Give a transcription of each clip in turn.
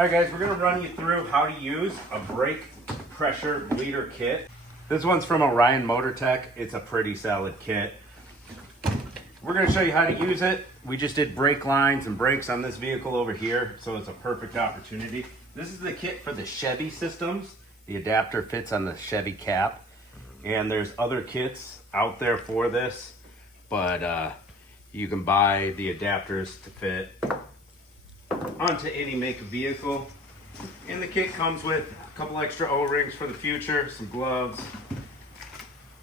All right, guys, we're gonna run you through how to use a brake pressure bleeder kit. This one's from Orion Motor Tech. It's a pretty solid kit. We're gonna show you how to use it. We just did brake lines and brakes on this vehicle over here, so it's a perfect opportunity. This is the kit for the Chevy systems. The adapter fits on the Chevy cap, and there's other kits out there for this, but you can buy the adapters to fit onto any make of vehicle. And the kit comes with a couple extra O-rings for the future, some gloves,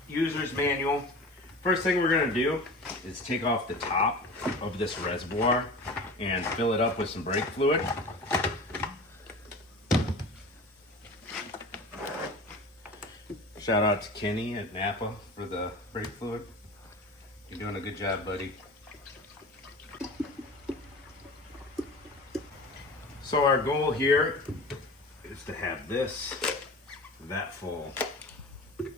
user's manual. First thing we're gonna do is take off the top of this reservoir and fill it up with some brake fluid. Shout out to Kenny at Napa for the brake fluid. You're doing a good job, buddy. So our goal here is to have this that full. We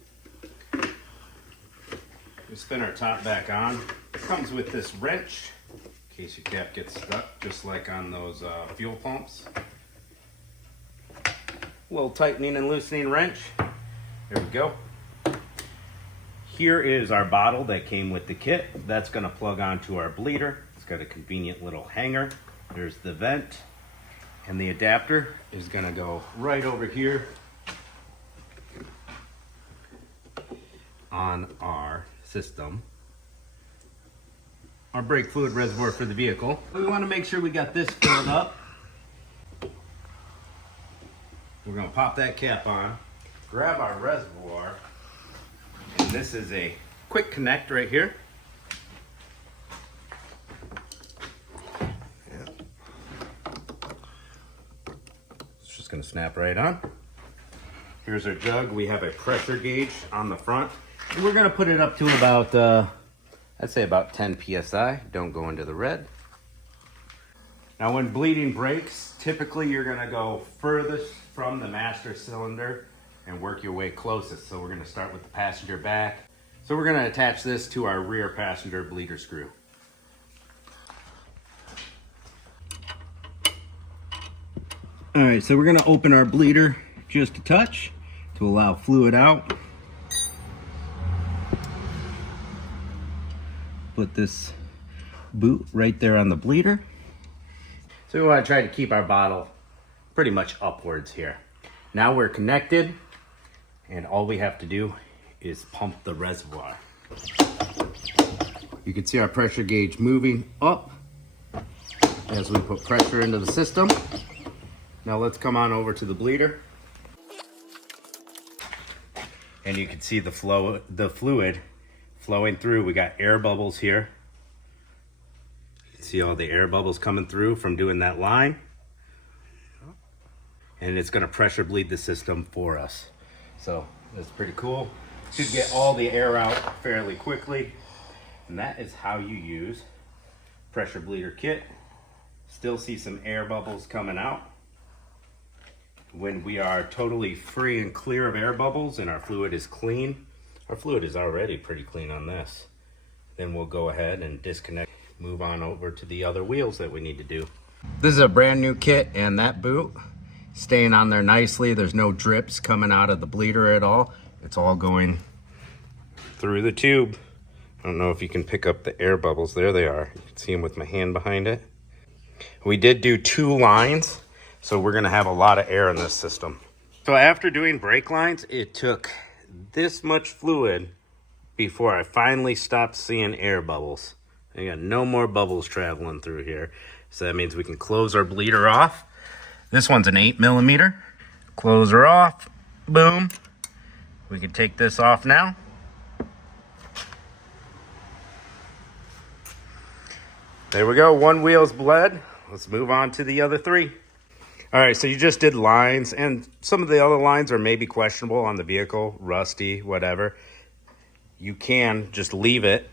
spin our top back on. It comes with this wrench in case your cap gets stuck, just like on those fuel pumps. A little tightening and loosening wrench. There we go. Here is our bottle that came with the kit. That's going to plug onto our bleeder. It's got a convenient little hanger. There's the vent. And the adapter is going to go right over here on our system. Our brake fluid reservoir for the vehicle. We want to make sure we got this filled up. We're going to pop that cap on, grab our reservoir, and this is a quick connect right here. It's just going to snap right on. Here's our jug. We have a pressure gauge on the front. And we're going to put it up to about, I'd say about 10 PSI. Don't go into the red. Now when bleeding brakes, typically you're going to go furthest from the master cylinder and work your way closest. So we're going to start with the passenger back. So we're going to attach this to our rear passenger bleeder screw. All right, so we're going to open our bleeder just a touch to allow fluid out. Put this boot right there on the bleeder. So we want to try to keep our bottle pretty much upwards here. Now we're connected, and all we have to do is pump the reservoir. You can see our pressure gauge moving up as we put pressure into the system. Now let's come on over to the bleeder. And you can see the fluid flowing through. We got air bubbles here. You can see all the air bubbles coming through from doing that line. And it's going to pressure bleed the system for us. So that's pretty cool. Should get all the air out fairly quickly. And that is how you use pressure bleeder kit. Still see some air bubbles coming out. When we are totally free and clear of air bubbles and our fluid is clean, our fluid is already pretty clean on this, then we'll go ahead and disconnect, move on over to the other wheels that we need to do. This is a brand new kit, and that boot staying on there nicely. There's no drips coming out of the bleeder at all. It's all going through the tube. I don't know if you can pick up the air bubbles. There they are. You can see them with my hand behind it. We did do 2 lines, so we're gonna have a lot of air in this system. So after doing brake lines, it took this much fluid before I finally stopped seeing air bubbles. I got no more bubbles traveling through here. So that means we can close our bleeder off. This one's an 8mm. Close her off, boom. We can take this off now. There we go, 1 wheel's bled. Let's move on to the other 3. All right, so you just did lines, and some of the other lines are maybe questionable on the vehicle, rusty, whatever. You can just leave it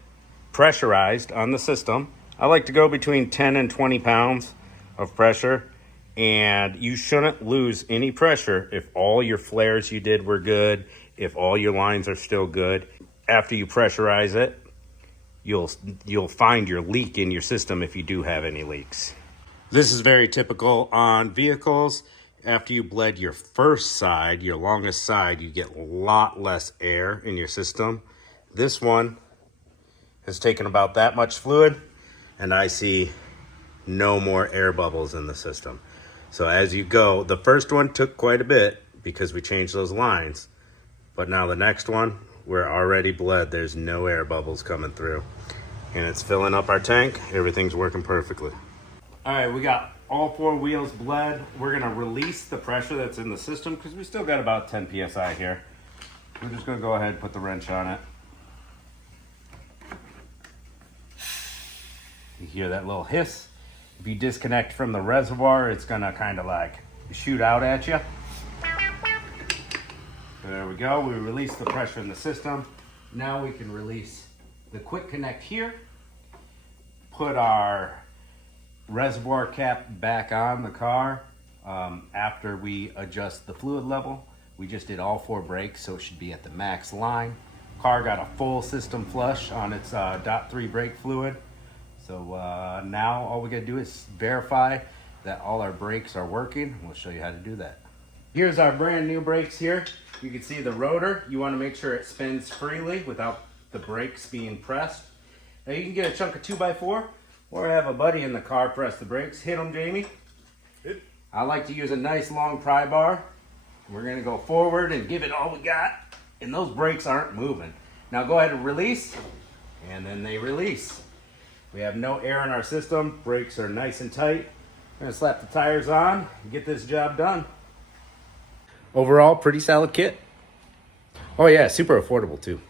pressurized on the system. I like to go between 10 and 20 pounds of pressure, and you shouldn't lose any pressure if all your flares you did were good, if all your lines are still good. After you pressurize it, you'll find your leak in your system if you do have any leaks. This is very typical on vehicles. After you bled your first side, your longest side, you get a lot less air in your system. This one has taken about that much fluid, and I see no more air bubbles in the system. So as you go, the first one took quite a bit because we changed those lines, but now the next one, we're already bled. There's no air bubbles coming through, and it's filling up our tank. Everything's working perfectly. All right, we got all 4 wheels bled. We're gonna release the pressure that's in the system because we still got about 10 PSI here. We're just gonna go ahead and put the wrench on it. You hear that little hiss. If you disconnect from the reservoir, it's gonna kind of like shoot out at you. There we go, we release the pressure in the system. Now we can release the quick connect here, put our reservoir cap back on the car after we adjust the fluid level. We just did all 4 brakes, so it should be at the max line. Car got a full system flush on its .3 brake fluid. So now all we gotta do is verify that all our brakes are working. We'll show you how to do that. Here's our brand new brakes here. You can see the rotor. You wanna make sure it spins freely without the brakes being pressed. Now you can get a chunk of 2x4 or have a buddy in the car press the brakes. Hit them, Jamie. Hit. I like to use a nice long pry bar. We're gonna go forward and give it all we got, and those brakes aren't moving. Now go ahead and release, and then they release. We have no air in our system. Brakes are nice and tight. We're gonna slap the tires on and get this job done. Overall, pretty solid kit. Oh yeah, super affordable too.